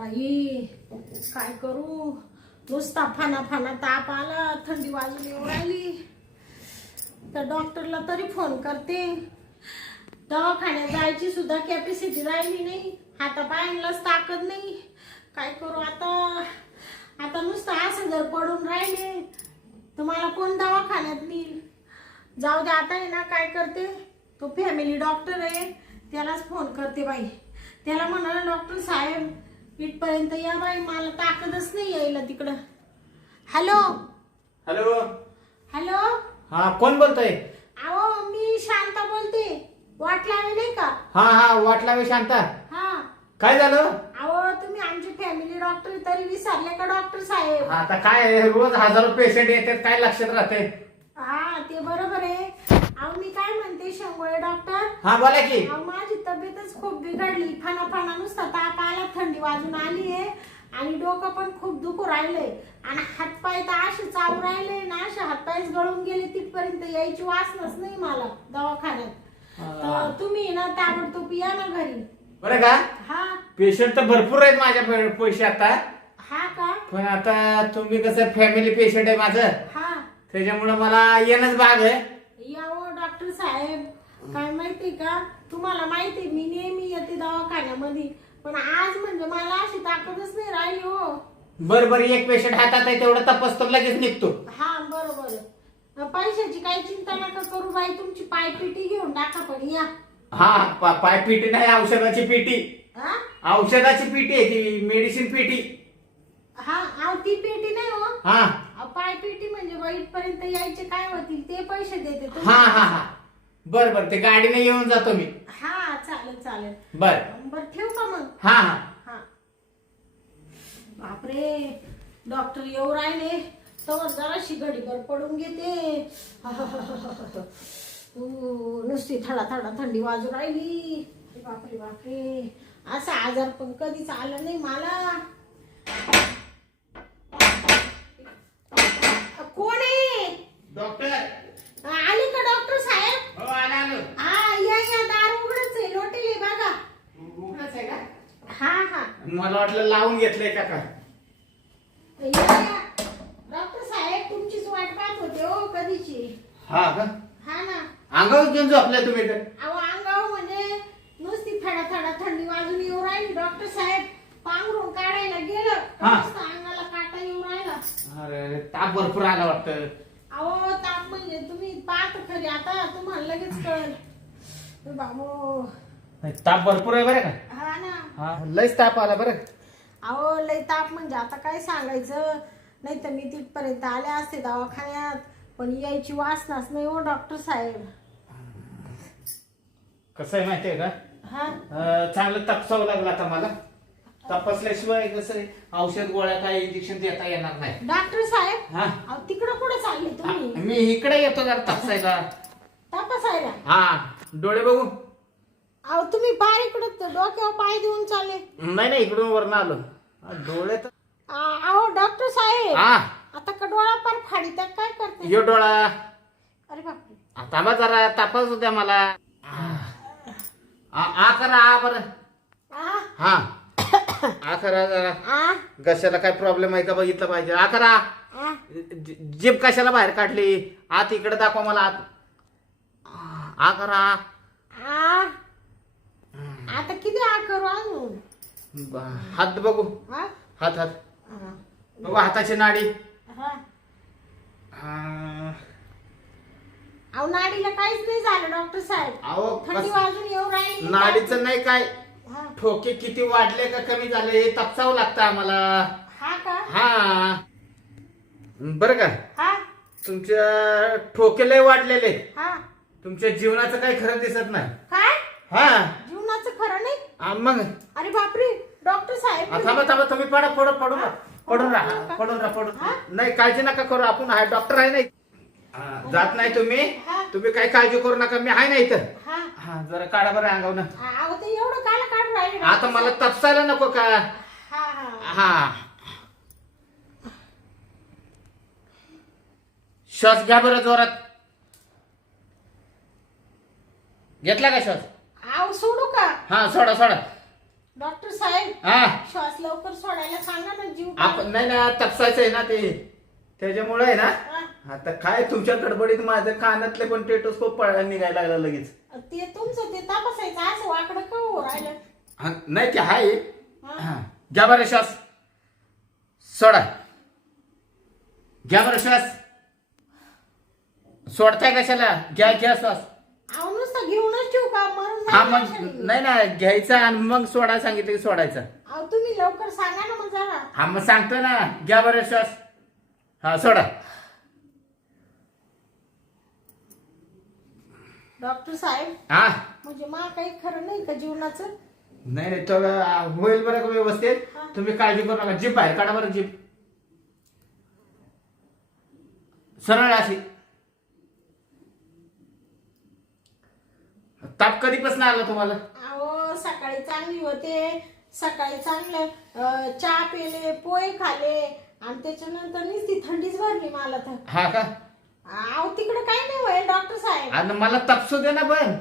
बाई काय करू, नुसता फाना फाना ताप आला, थंडी वाजून येऊ राहिली. तर डॉक्टरला तरी फोन करते. दवाखान्यात जायची सुद्धा कॅपॅसिटी राहिली नाही, हातापायांनाच ताकद नाही. काय करू आता. आता नुसतं असं जर पडून राहिले तर मला कोण दवाखान्यात नेईल. जाऊ दे आता आहे ना, काय करते, तो फॅमिली डॉक्टर आहे त्यालाच फोन करते बाई. त्याला म्हणाला डॉक्टर साहेब इथपर्यंत या बाई, मला ताकदच नाही यायला तिकडं. Hello hello hello. हा, कोण बोलतोय? अहो मी शांता बोलते, वाट लावली नाही का? हा, वाटला शांता. हा, काय झालं? अहो तुम्ही आमचे फॅमिली डॉक्टर तरी विसरले का डॉक्टर साहेब? आता काय रोज हजारो पेशंट येतात, काय लक्षात राहते? हा ते बरोबर आहे. अहो मी काय म्हणते शेंगोळे डॉक्टर. हा बोला की. अहो माझी तब्येतच खूप बिघडली, फाना फाना नुसता ताप आला, थंडी वाजून आली आहे आणि डोकं पण खूप दुखू राहिलंय आणि हातपाय तर असे चावू राहिले ना, असे हातपायच गळून गेले, तिथपर्यंत यायची वासनाच नाही मला दवाखान्यात. तर तुम्ही ना ताबडतोब या ना घरी. बरं का? हा पेशंट तर भरपूर आहेत माझ्या पैसे आता. हा का? पण आता तुम्ही कसं फॅमिली पेशंट आहे माझं, हा त्याच्यामुळे मला येणंच भाग आहे. यावं डॉक्टर साहेब. काय माहिती का, तुम्हाला माहिती मी नेहमी येते दवाखान्यामध्ये, पण आज म्हणजे मला अशी ताकदच नाही राहिली हो. बरं एक पेशंट हातात आहे तेवढं तपासतो, लगेच निघतो. हा बरोबर. पैशाची काही चिंता नका करू बाई, तुमची पायपिटी घेऊन टाका पण या. हा, पाय पेटी नाही, औषधाची पेटी. हा औषधाची पेटी आहे ती, मेडिसिन पेटी. हा अहो ती पेटी नाही हो. हा पायपिटी म्हणजे वाईट पर्यंत यायचे काय होतील ते पैसे देते तुम्ही. हा बरं ते गाडीने येऊन जातो मी. हा चालेल चालेल. बर ठेवू का मग? हा. हा. बापरे, डॉक्टर येऊ राहिले तर जराशी घडीभर पडून घेते. नुसती थडा थडा थंडी वाजू राहिली. बापरे बापरे, असा आजार पण कधीच आलं नाही मला. कोण आहे? डॉक्टर आले का डॉक्टर साहेब? हो, आलो. हा या दार उघडच आहे, लोटेले बघा. उघडच आहे का? हा मला वाटलं लावून घेतलंय का काय. या. डॉक्टर साहेब तुमचीच वाट पाहत होते हो कधीची. हा का? हा ना. अंगावर घेऊन झोपलाय तुम्ही तर. अहो अंगावर म्हणजे नुसती थडा थडा थंडी वाजून येऊ राहिली डॉक्टर साहेब. पांघरून काढायला गेलं हा. नुसतं अंगाला काटा येऊ राहिला. अरे ताप भरपूर आला वाटतं. अहो ताप म्हणजे तुम्ही पाहत खरी, आता तुम्हाला लगेच कळेल. बाबू ताप भरपूर आहे बरं का. हा ना. हा, लयच ताप आला बरं. अहो लय ताप म्हणजे आता काय सांगायचं. नाही तर मी तिथपर्यंत आले असते दवाखान्यात, पण यायची वासनाच नाही हो डॉक्टर साहेब. कसं आहे माहितीये का, हा चांगलं तपासावं लागलं आता मला. तपासल्याशिवाय कसं आहे, औषध गोळ्या काय इंजेक्शन देता येणार नाही. डॉक्टर साहेब. हा, अहो तिकडं कुठं चालले तुम्ही? मी इकडे येतो जरा तपासायला. तपासायला? हा, डोळे बघू. अहो तुम्ही पार इकडं डोक्यावर पाय देऊन चालले. नाही इकडून वरनं आलो. डोळे तर अहो डॉक्टर साहेब. हा, आता का डोळा पार फाडी तर काय करते? यो डोळा. अरे बापरे. आता बा जरा तपासू द्या मला. आ करा, आ बरं. आ हा, आ करा जरा. आ घशाला काय प्रॉब्लेम आहे का बघितलं पाहिजे. आ करा. आ जीभ कशाला बाहेर काढली, आत इकडे दाखवा मला. आत आ करा. आ आता किती आ करू अजून? हात बघू. हा हात आ, बघू, हाताची नाडी. हा. आ, अहो नाडीला काहीच नाही झालं डॉक्टर साहेब. अहो थंडी वाजून येऊ राहिली. नाडीचं नाही काय, हा. ठोके किती वाढले का कमी झाले हे तपासावं लागतं आम्हाला. हा का? हा, बरं का, हा तुमच्या ठोके लय वाढलेले. हा. तुमच्या जीवनाचं काही खरं दिसत नाही. काय हा, जीवनाचं खरं नाही? मग अरे बापरे डॉक्टर साहेब. थांबा तुम्ही पडून हा? नाही, काळजी नका करू, आपण आहे, डॉक्टर आहे नाही. जात नाही तुम्ही. हा. तुम्ही काही काळजी करू नका, मी आहे ना इथं. हा. हा, जरा काढा बरं अंगावनं. अहो ते एवढं काला काढून राहिले आता डॉक्टर मला साहेब? तपासायला नको का. हा हा. हा, श्वास घ्या बरं जोरात. घेतला का श्वास? अहो सोडू का? हा, सोडा. डॉक्टर साहेब हा श्वास लवकर सोडायला सांगा ना, जीव आपण नाही ना तपसायचं आहे ना ते, त्याच्यामुळे आहे ना. हा. आता काय तुमच्या गडबडीत माझ्या कानातले पण टेटोस्कोप निघायला लागला लगेच. ते तुमचं ते तपासायचं असं वाकडं का हो राहिलं. हा, नाही ते आहे. हा. हा, घ्या बरं श्वास, सोडा, घ्या बरं श्वास. सोडताय कशाला, घ्या घ्या श्वास. अहो नुसतं घेऊनच ठेवू का, मरून हा जाईल मग अशाने. नाही ना, घ्यायचा आणि मग सोडा सांगितलं की सोडायचं. अहो तुम्ही लवकर सांगा ना मग जरा. हा मग सांगतो ना, घ्या बरं श्वास. हा सोडा. डॉक्टर साहेब हा म्हणजे मला काही खरं नाही का जीवनाचं. नाही नाही तर होईल बरं का व्यवस्थित. हा. तुम्ही काळजी करू नका. जीभ बाहेर काढा बरं, जीभ सरळ अशी. ताप कधीपासून आला तुम्हाला? अहो सकाळी चांगली होते, सकाळी चांगलं चहा पिले, पोहे खाले आणि त्याच्यानंतर नुसती थंडीच भरली मला तर. हा का? अहो तिकडे काही नाही होईल डॉक्टर साहेब. आणि मला तपसू दे ना पण.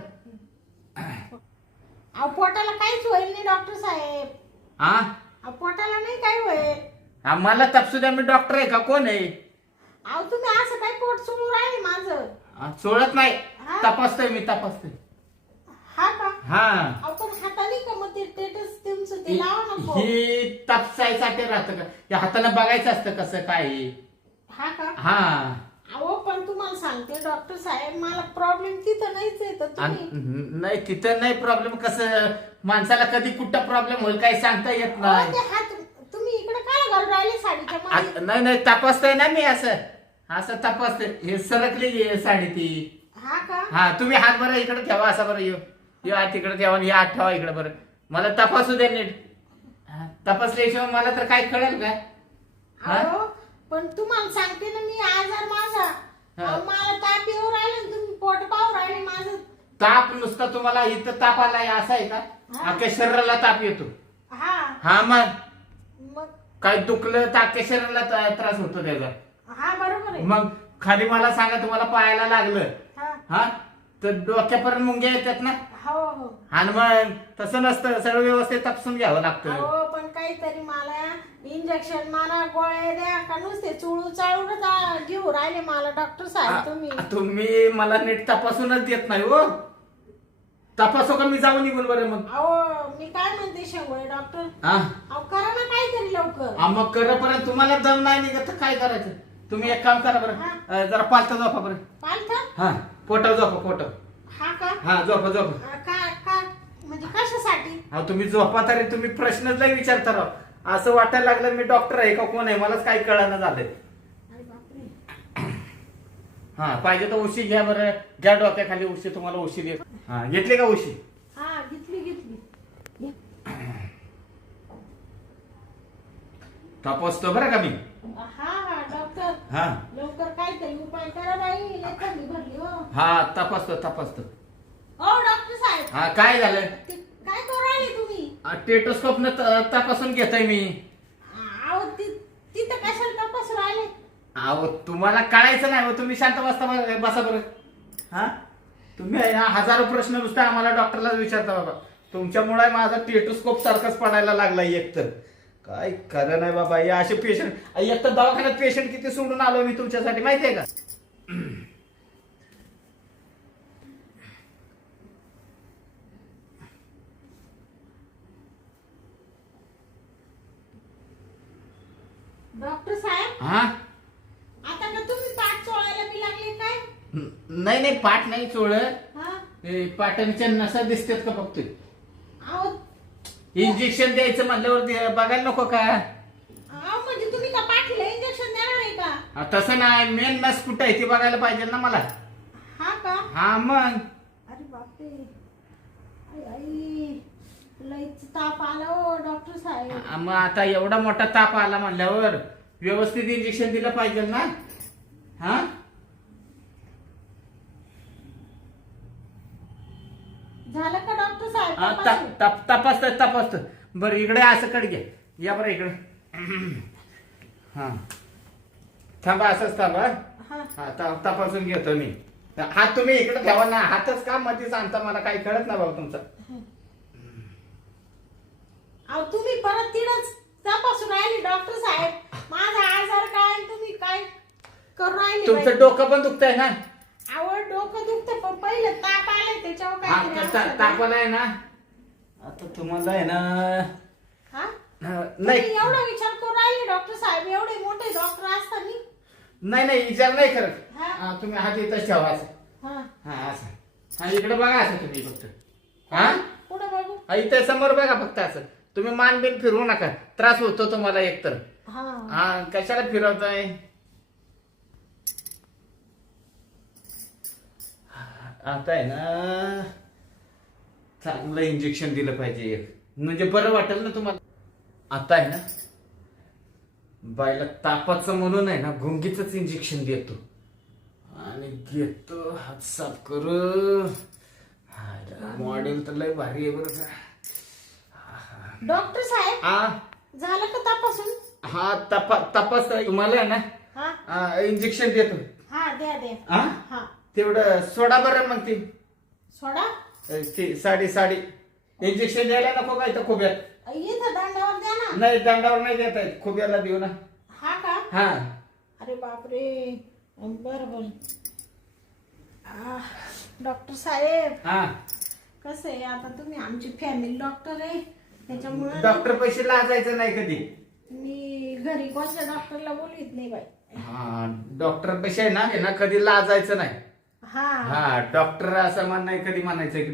अहो पोटाला काहीच होईल नाही डॉक्टर साहेब. हा अहो पोटाला नाही काय होईल. हा, मला तपसू द्या. मी डॉक्टर आहे का, कोण आहे? अहो तुम्ही असं काय पोट चुळून राहिले माझं. हा, सोडत नाही, हा. तपासतोय मी, तपासतोय. हा का? हा अहो पण हाताने का मग ते टेटस तुमचं ते लावा ना फोन. ही तपसायसाठी राहतं का? या हाताने बघायचं असतं कसं काय आहे. हा का? हा अहो पण तुम्हाला सांगते डॉक्टर साहेब, मला प्रॉब्लेम तिथं नाहीच आहे तर तुम्ही. नाही तिथं नाही प्रॉब्लेम. कसं माणसाला कधी कुठं प्रॉब्लेम होईल काही सांगता येत अहो, नाही. ते हात तुम्ही इकडे काय घालून राहिले साडीच्या मध्ये. नाही नाही तपासतोय ना मी, असं असं तपासतोय. हे सरकलेली आहे साडी ती. हा का? हा तुम्ही हात बरं इकडे ठेवा, असा बरं यो हात तिकडे ठेवा आणि हे हात ठेवा इकडे बरं. मला तपासू द्या नीट. हा, तपासल्याशिवाय मला तर काय कळेल का? हा? अहो पण तुम्हाला सांगते ना मी, आजार माझा. हा. अहो, मला ताप येऊ राहिला आणि तुम्ही पोट पाहू राहिले माझं. ताप नुसता तुम्हाला इथं ताप आलाय असं आहे का? हा. अख्ख्या शरीराला ताप येतो. हा हा मग मग काय दुखलं तर अख्ख्या शरीराला त्रास होतो त्याचा. हा बरोबर आहे. मग खाली मला सांगा, तुम्हाला पायाला लागलं हा हा तर डोक्यापर्यंत मुंग्या येतात ना. हो हो. आणि मग तसं नसतं, सगळं व्यवस्थित तपासून घ्यावं लागतं. अहो पण काहीतरी मला इंजेक्शन मारा, गोळ्या द्या का नुसते चुळू चाळूनच घेऊ राहिले मला डॉक्टर साहेब तुम्ही. तुम्ही मला नीट तपासूनच देत नाही हो. तपासू का मी जाऊन निघून बरं मग? अहो मी काय म्हणते शेंगोळे डॉक्टर, हा अहो करा ना काहीतरी लवकर. मग करेपर्यंत तुम्हाला दम नाही निघत तर काय करायचं? तुम्ही एक काम करा बरं, जरा पालथा झोपा बरं. पालथा? हा पोटाव झोपा, पोटाव. हा का? हा झोपा झोपा. का का म्हणजे कशासाठी? हा तुम्ही झोपा तरी तुम्ही प्रश्नच नाही विचारता राव. असं वाटायला लागलं मी डॉक्टर आहे का कोण आहे, मलाच काही कळायला झालंय. अरे बापरे. हा पाहिजे तर उशी घ्या बरं, घ्या डोक्याखाली उशी, तुम्हाला उशी दे. हा घेतली का उशी? हा घेतली घेतली. तपासतो बरं का मी. हा हा डॉक्टर हा लवकर काहीतरी उपाय करा बाई, लय थंडी भरली हो. हा तपासतो तपासतो. हो डॉक्टर साहेब, हा काय झालं? ते काय करू राहिले तुम्ही? टेटोस्कोप न तपासून घेतोय मी. अहो तिथं कशाला तपास राहिले? अहो तुम्हाला कळायचं नाही हो, तुम्ही शांत बसा बरं. हा तुम्ही आहे ना, हजारो प्रश्न नुसते आम्हाला डॉक्टरला विचारता बाबा. तुमच्यामुळे माझा टेटोस्कोप सारखाच पडायला लागलाय एकतर. काय खरं नाही बाबा, हे असे पेशंट. एक तर दवाखान्यात पेशंट किती सोडून आलो मी तुमच्यासाठी माहितीये का? डॉक्टर साहेब हा आता का तुम्ही पाठ चोळायला बी लागले काय? नाही नाही पाठ नाही चोळ. हा पाटांच्या नसा दिसतात का बघतोय. अहो इंजेक्शन द्यायचं म्हणल्यावर बघायला नको का? अहो म्हणजे तुम्ही का पाठीला इंजेक्शन देणार आहे का? तसं नाही, मेन नस कुठं आहे ते बघायला पाहिजे ना मला. हा का? हा मग अरे बापरे. आई आई लईच ताप आला हो डॉक्टर साहेब. मग आता एवढा मोठा ताप आला म्हणल्यावर व्यवस्थित इंजेक्शन दिलं पाहिजे ना. हा झालं का डॉक्टर साहेब? तपासत तपासत. बरं इकडे असं कड घे, या बरं इकडे. हा थांबा, असंच थांबा. हा हा तपासून घेतो मी. हात तुम्ही इकडे ठेवा ना, हातच का मध्ये सांगता, मला काही कळत नाही बाबा तुमचं. अहो तुम्ही परत तिडच तपासून राहिली डॉक्टर साहेब. माझा आजार काय आणि तुम्ही काय करू राहिले? तुमचं डोकं पण दुखतंय ना? आवड डोकं दुखतं पण पहिलं ताप आलाय त्याच्यावर काय तापाला आहे ना आता तुम्हाला आहे ना. हा नाही एवढा विचार करू राहिले डॉक्टर साहेब. एवढे मोठे डॉक्टर असताना नाही विचार नाही करत. हा. तुम्ही हात इथंच ठेवा असं. हा हा असं. हा इकडे बघा असं तुम्ही फक्त. हा पुढे बघू. हा इथे समोर बघा फक्त असं. तुम्ही मान बिन फिरवू नका. त्रास होतो तुम्हाला एकतर. हा कशाला फिरवताय? आता आहे ना चांगलं इंजेक्शन दिलं पाहिजे एक, म्हणजे बरं वाटेल ना तुम्हाला. आता आहे ना बायला तापाचं म्हणून आहे ना गुंगीच इंजेक्शन देतो आणि घेतो हात साफ करू. मॉडेल तर लय भारी आहे बरं का. डॉक्टर साहेब झालं का तपासून? हा तपास तुम्हाला आहे ना इंजेक्शन देतो. हा द्या. हा तेवढं सोडा बरं मग ती सोडा ती साडी इंजेक्शन द्यायला नको काय तर खोब्यात. इथं दांडावर द्या ना. नाही दांडावर नाही देत आहे, खोब्याला देऊ ना. हा का? हा अरे बापरे. बरोबर. डॉक्टर साहेब हा कसं आहे आता तुम्ही आमची फॅमिली डॉक्टर आहे त्याच्यामुळे डॉक्टर पैसे लाजायचं नाही कधी. मी घरी कोणत्या डॉक्टरला बोलवीत नाही बाई. हा डॉक्टर पैसे आहे ना कधी लाजायचं नाही. हा हा डॉक्टर असं म्हण नाही कधी म्हणायचं की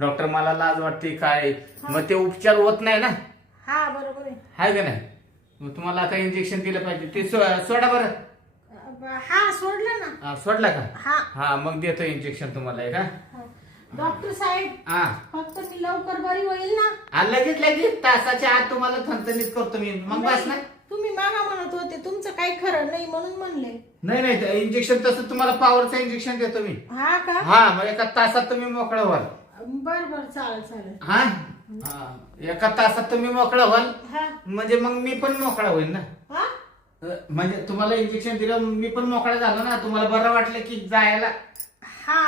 डॉक्टर मला लाज वाटते काय, मग ते उपचार होत नाही ना. हा बरोबर आहे. हाय का नाही? मग तुम्हाला आता इंजेक्शन दिलं पाहिजे ते सोडा बरं. हा सोडलं ना. सोडला का? हा हा मग देतो इंजेक्शन तुम्हाला आहे का. डॉक्टर साहेब हा फक्त मी लवकर बरी होईल ना. लगेच तासाच्या आत तुम्हाला थंतनीत करतो मी मग बस ना. तुम्ही मागा म्हणत होते तुमचं काही खरं नाही म्हणून म्हणले. नाही इंजेक्शन तसं तुम्हाला पॉवरचं इंजेक्शन देतो मी. हा का? हा मग एका तासात तुम्ही मोकळं व्हाल. बर चालेल. हा एका तासात तुम्ही मोकळं व्हाल हा म्हणजे मग मी पण मोकळा होईल ना. हा म्हणजे तुम्हाला इंजेक्शन दिलं मी पण मोकळा झालो ना, तुम्हाला बरं वाटलं की जायला. हा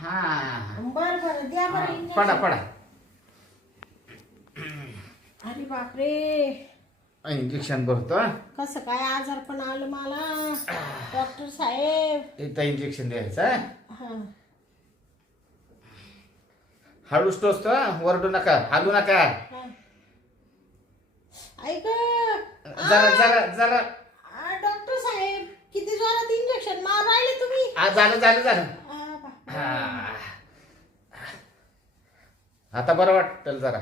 हा बर द्या बरं पडा इंजेक्शन. अरे बापरे. इंजेक्शन भरतो. कसं काय आजार पण आलं मला डॉक्टर साहेब. इथं इंजेक्शन द्यायचं. हा हळूच टोचतो, वरडू नका, हालू नका. ऐक जरा डॉक्टर साहेब किती जोरात इंजेक्शन मार राहिले तुम्ही. झालं. आता बरं वाटतं जरा.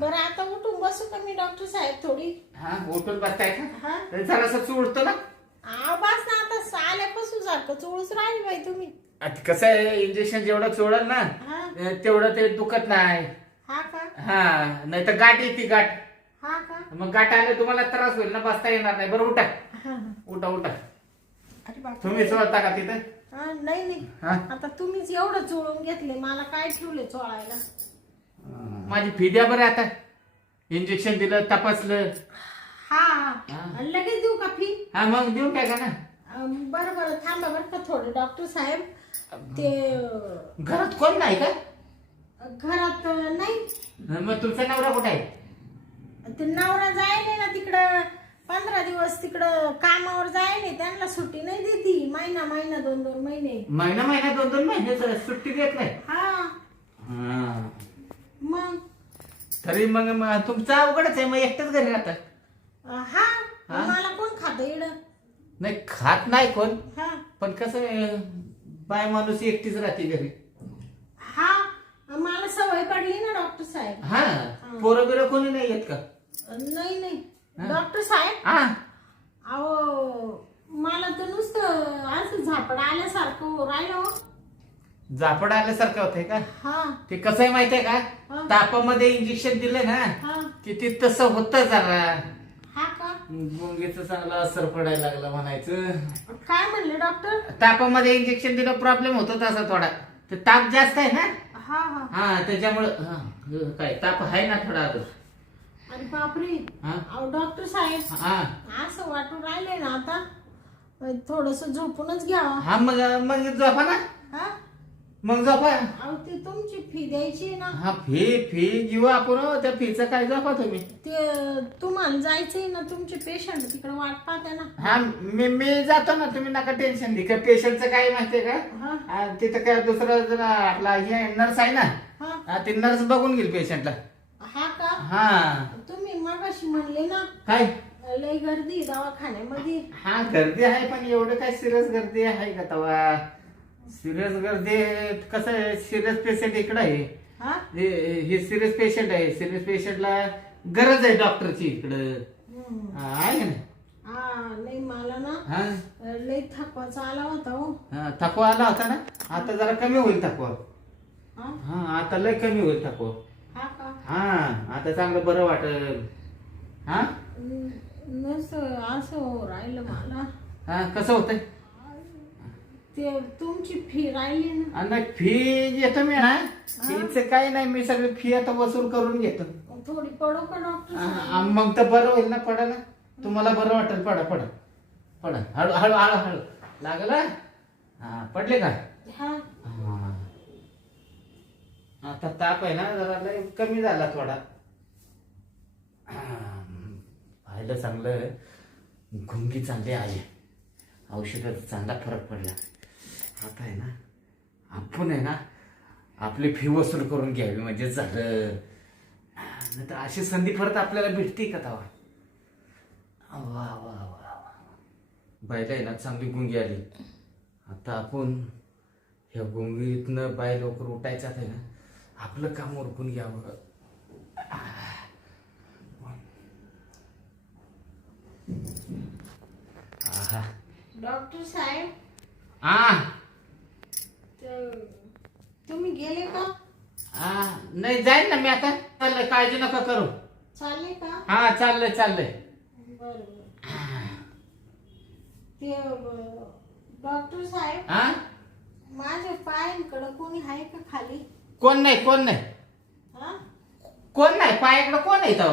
बरं आता उठून बसू का मी डॉक्टर साहेब थोडी. हा उठून बसताय का? हा जरासं चुळतो ना. बस ना आता आल्यापासून सारखं चोळूच राहील बाई तुम्ही. आता कसं आहे इंजेक्शन जेवढं चोळल ना तेवढं ते दुखत नाही. हा का? हा नाही तर गाठ येते गाठ. हा का? मग गाठ आले तुम्हाला त्रास होईल ना, बसता येणार नाही. बरं उठा. अरे बाप. तुम्ही चोळता का तिथे? नाही आता तुम्हीच एवढं चोळून घेतले मला काय ठेवले चोळायला. माझी फी द्या बरं आता. इंजेक्शन दिलं तपासलं. हा लगेच देऊ का फी? हा मग देऊन टाका ना. बरं थांबा बरं का थोडं डॉक्टर साहेब. ते घरात कोण नाही का? घरात नाही. मग तुमचा नवरा कुठे आहे? ते नवरा जायले ना तिकडं 15 दिवस तिकडं कामावर जायले. त्यांना सुट्टी नाही देती. महिना 2 महिने. महिना 2 महिने सुट्टी देत नाही. हा मग तरी मग तुमचं अवघडच आहे. मग एकटंच घरी राहतात. हा मला कोण खात इड? नाही खात नाही कोण, हा पण कसं बाय माणूस एकटीच राहते घरी. हा मला सवय पडली ना डॉक्टर साहेब. हा पोरं बिरं कोणी नाही येत का? नाही डॉक्टर साहेब. अहो मला तर नुसतं असं झापड आल्यासारखं राहिलं. झापड आल्यासारखं होतंय का? हा ते कसं आहे माहितीये का, तापामध्ये इंजेक्शन दिलं ना की ते तसं होतं जरा. हा का? गुंगीचं चांगला असर पडायला लागला म्हणायचं. काय म्हणले डॉक्टर? तापामध्ये इंजेक्शन दिलं प्रॉब्लेम होतो तसा थोडा. ते ताप जास्त आहे ना. हा त्याच्यामुळं काय ताप आहे ना थोडा अजून. अरे बापरे. अहो डॉक्टर साहेब असं वाटून राहिले ना आता थोडस झोपूनच घ्यावं. मग झोपा ना. मग झोपा. अहो ते तुमची फी द्यायची ना. हा फी घेऊ आपण हो. त्या फीचं काय झोपा तुम्ही. ते तुम्हाला जायचंय ना, तुमचे पेशंट तिकडे वाट पाहते ना. हा मी जातो ना, तुम्ही नका टेन्शन घे. काय पेशंटचं काय माहितीये का, हा तिथं काय दुसरं जर आपला हे नर्स आहे ना, हा ते नर्स बघून घेईल पेशंटला. हा का. हा तुम्ही मगाशी म्हणले ना काय लय गर्दी दवाखान्यामध्ये. हा गर्दी आहे, पण एवढं काय सिरियस गर्दी आहे का तवा. सिरियस गर्दी कसं आहे, सिरियस पेशंट इकडे आहे. हा हे सिरियस पेशंट आहे. सिरियस पेशंटला गरज आहे डॉक्टरची इकडं. आहे ना. हा नाही मला ना हा लय थकवाचा आला होता हो. थकवा आला होता ना, आता जरा कमी होईल थकवा. हा हा आता लय कमी होईल थकवा. हा का. हा आता चांगलं बरं वाटेल. हा असं राहिलं मला. हा कसं होतंय. ते तुमची फी राहिली ना. आणि फी येतो मी ना, फीचं काही नाही, मी सगळी फी आता वसूल करून घेतो. थोडी पडो का डॉक्टर. मग तर बरं होईल ना. पडा ना, तुम्हाला बरं वाटेल. पडा पडा पडा. हळू हळू हळू हळू लागलं. हा पडले का. हा हा आता ताप आहे ना जरा लय कमी झाला थोडा. पाहिलं चांगलं, गुंगी चांगली आली, औषधाचा चांगला फरक पडला. आता आहे ना, आपण आहे ना आपली फी वसूल करून घ्यावी म्हणजे झालं. नाही तर अशी संधी परत आपल्याला भेटते का तवा. वा वा वा बायला आहे ना चांगली गुंगी आली. आता आपण ह्या गुंगीतनं बाय लवकर उठायचं आहे ना, आपलं काम उरकून घ्यावं. आहा डॉक्टर साहेब. हा तुम्ही गेले का. नाही जाईल ना मी आता. चाललंय, काळजी नका करू. चालले का. हा चाललंय चाललंय. बरोबर. ते डॉक्टर साहेब, हा माझ्या पायांकडे कोणी आहे का खाली. कोण नाही कोण नाही हा कोण नाही. पायाकडे कोण आहे तो.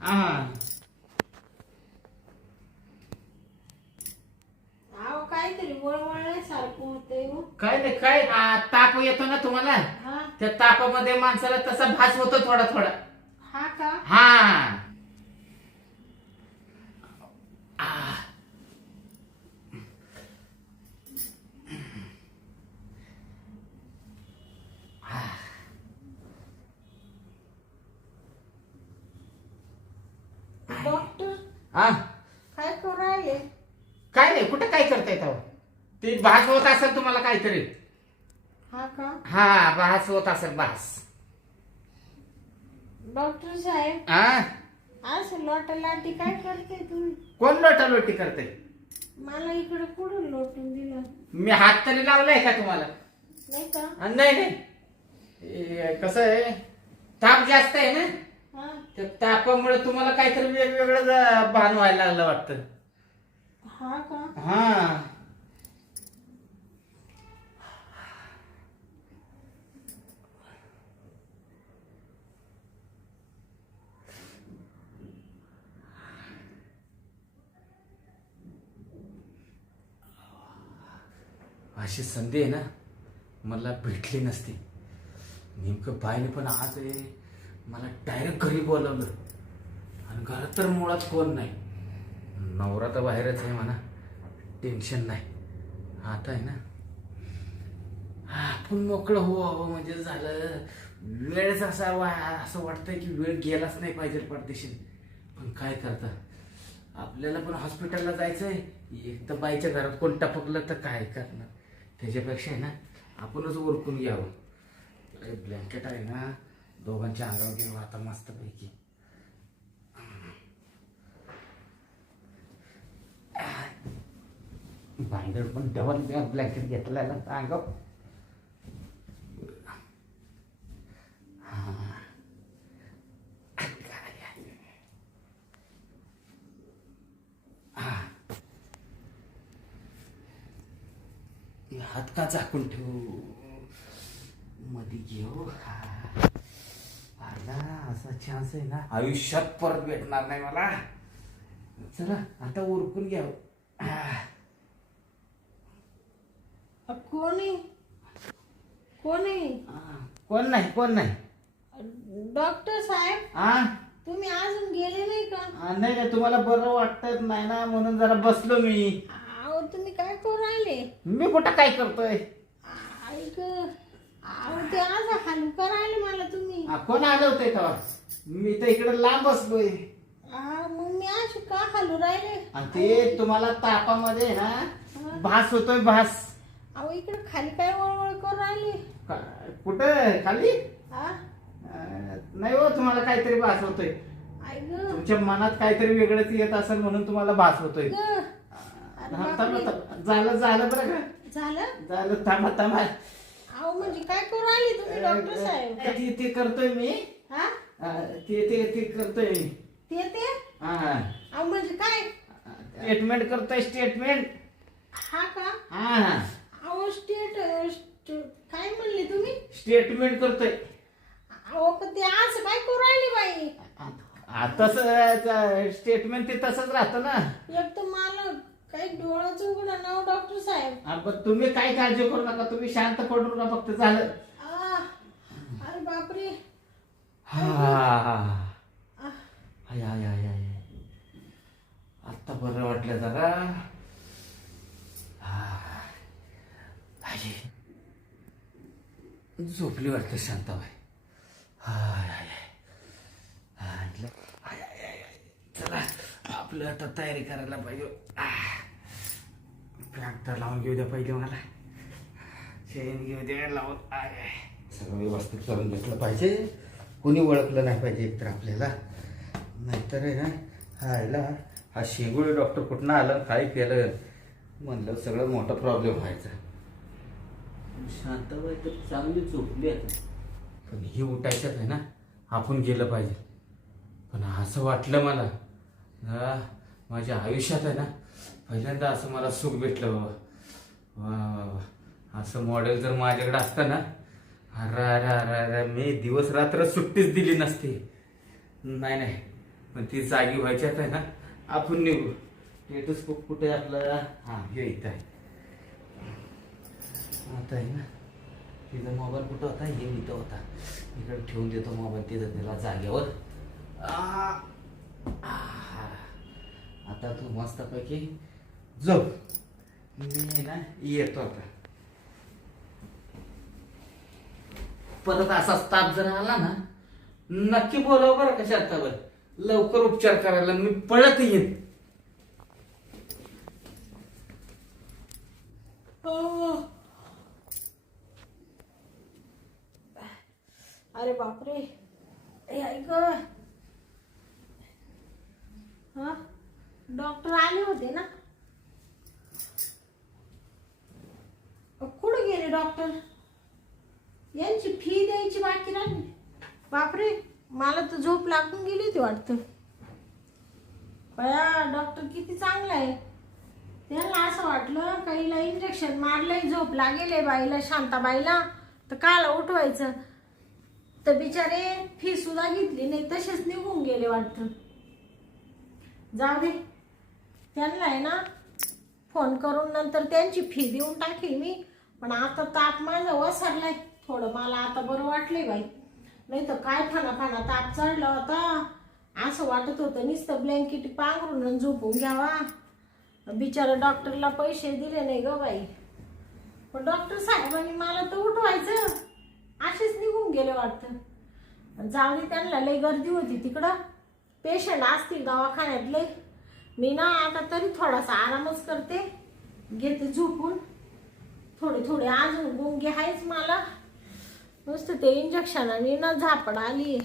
हा. हा अहो काहीतरी वळवळल्यासारखं होतंय हो. काय नाही काय. ताप येतो ना तुम्हाला, हा त्या तापामध्ये माणसाला तसा भास होतो थोडा थोडा. हा का. हा डॉक्टर हा काय करू राहिले. काय नाही. कुठं काय करताय तेव्हा. ते भास होत असेल तुम्हाला काहीतरी. हा का. हा भास होत असेल भास. डॉक्टर साहेब, हा असं लोटालाटी काय करते तुम्ही. कोण लोटालोटी करते. मला इकडे कुठून लोटून दिलं. मी हात तरी लावलाय का तुम्हाला. नाही का. नाही नाही. कसं आहे, ताप जास्त आहे ना, हा त्या तापामुळे तुम्हाला काहीतरी वेगवेगळं भान व्हायला लागलं वाटतं. हा का. हा अशी संधी आहे ना मला भेटली नसती. नेमकं बाईने पण आज मला डायरेक्ट घरी बोलवलं, आणि घरात तर मुळात कोण नाही. नवरा तर बाहेरच आहे म्हणा, टेन्शन नाही. आता आहे ना आपण मोकळं हवं म्हणजे झालं. वेळच असा असं वाटतंय की वेळ गेलाच नाही पाहिजे परदेशी. पण काय करता, आपल्याला पण हॉस्पिटलला जायचंय. एक तर बाईच्या घरात कोण टपकलं तर काय करणार. त्याच्यापेक्षा आहे ना आपणच ओळखून घ्यावं. ब्लँकेट आहे ना दोघांच्या अंगावर घ्यावं आता मस्तपैकी. बाहेर पण डबल ब्लँकेट घेतलाय ना अंगावर. हात का झाकून ठेवू, मध्ये घेऊ. आला असा चान्स आहे ना आयुष्यात परत भेटणार नाही मला. चला आता उरकून घ्यावं. कोणी कोण आहे? कोण नाही. डॉक्टर साहेब, हा तुम्ही अजून गेले नाही का? नाही नाही, तुम्हाला बरं वाटत नाही ना म्हणून जरा बसलो मी. अहो तुम्ही काय करू राहिले? मी कुठं काय करतोय? ऐक, अहो ते आज हलका राहिले मला तुम्ही. कोण आलं होते तेव्हा? मी तर इकडे लांब बसलोय. मग मी अशी का हलू राहिले? आणि ते तुम्हाला तापामध्ये ना भास होतोय, भास. अहो इकडे खाली काय वळवळ करू राहिले? कुठं खाली? हा नाही हो, तुम्हाला काहीतरी भास होतोय. ऐक तुमच्या मनात काहीतरी वेगळंच येत असेल म्हणून तुम्हाला भास होतोय. झालं बरं का? झालं. थांबा. अहो म्हणजे काय करू राहिले तुम्ही डॉक्टर साहेब? ते करतोय मी. हा ते करतोय मी. ते हा अहो म्हणजे काय? स्टेटमेंट करतोय, स्टेटमेंट. हा का? हा अहो काय म्हणले तुम्ही? स्टेटमेंट करतोय. अहो पण ते असं काय करू राहिले बाई? तसं स्टेटमेंट ते तसंच राहतं ना. एक तर मला काही डोळाच उघडा ना डॉक्टर साहेब. पण तुम्ही काही काळजी करू नका, तुम्ही शांत पडू नका, फक्त झालं. अरे बापरे. आता बरं वाटलं जरा. झोपली वाटतं शांताबाई. चला आपलं आता तयारी करायला पाहिजे. पॅक तर लावून घेऊ द्या पहिले मला. चेन घेऊ द्या लावून. सगळं व्यवस्थित करून घेतलं पाहिजे. कोणी ओळखलं नाही पाहिजे एकतर आपल्याला. नाहीतर आहे ना हा शेंगुळे डॉक्टर कुठनं आलं, काय केलं म्हणलं सगळं मोठा प्रॉब्लेम व्हायचा. शांताबाई तर चांगली झोपली आता. पण ही उठायच्यात आहे ना, आपण गेलं पाहिजे. पण असं वाटलं मला माझ्या आयुष्यात आहे ना पहिल्यांदा असं मला सुख भेटलं बाबा. वा असं मॉडेल जर माझ्याकडे असतं ना, अरे मी दिवस रात्र सुट्टीच दिली नसती. नाही पण ती जागी व्हायच्यात आहे ना, आपण निघू. टेटोस्कोप कुठे आहे आपला? हे इथं आहे. आता आहे ना, तिथं मोबाईल कुठं होता? हे इथं होता. इकडे ठेवून देतो मोबाईल तिथं त्याला जागेवर. आता तू मस्तपैकी झोप. मी ना येतो आता. परत असाच ताप जर आला ना, नक्की बोलाव बरं का शांताबाई. लवकर उपचार करायला मी पळत येईन. अरे बापरे. ऐक, डॉक्टर आले होते ना? कुठं गेले डॉक्टर? यांची फी द्यायची बाकी राहिली. बापरे, मला तर झोप लागून गेली होती वाटतं. बया डॉक्टर किती चांगला आहे. त्यांना असं वाटलं काहीला इंजेक्शन मारलंय, झोप लागेल बाईला, शांताबाईला, तर काला उठवायचं. तर बिचारे फी सुद्धा घेतली नाही, तसेच निघून गेले वाटतं. जाऊ दे, त्यांना आहे ना फोन करून नंतर त्यांची फी देऊन टाकेल मी. पण आता ताप माझा वसरलाय थोडं, मला आता बरं वाटलंय बाई. नाही तर काय फाना ताप चढला होता. असं वाटत होतं नुसतं ब्लँकेट पांघरून झोपून घ्यावा. बिचारा डॉक्टरला पैसे दिले नाही ग बाई. पण डॉक्टर साहेबांनी मला तर उठवायचं, असेच निघून गेले वाटतं. जाऊ दे, त्यांना लई गर्दी होती तिकडं, पेशंट असतील दवाखान्यातले. मी ना आता तरी थोडासा आरामच करते, घेते झोपून. थोडे अजून गुंगे आहेच मला. नुसतं ते इंजेक्शनाने ना झापड आली.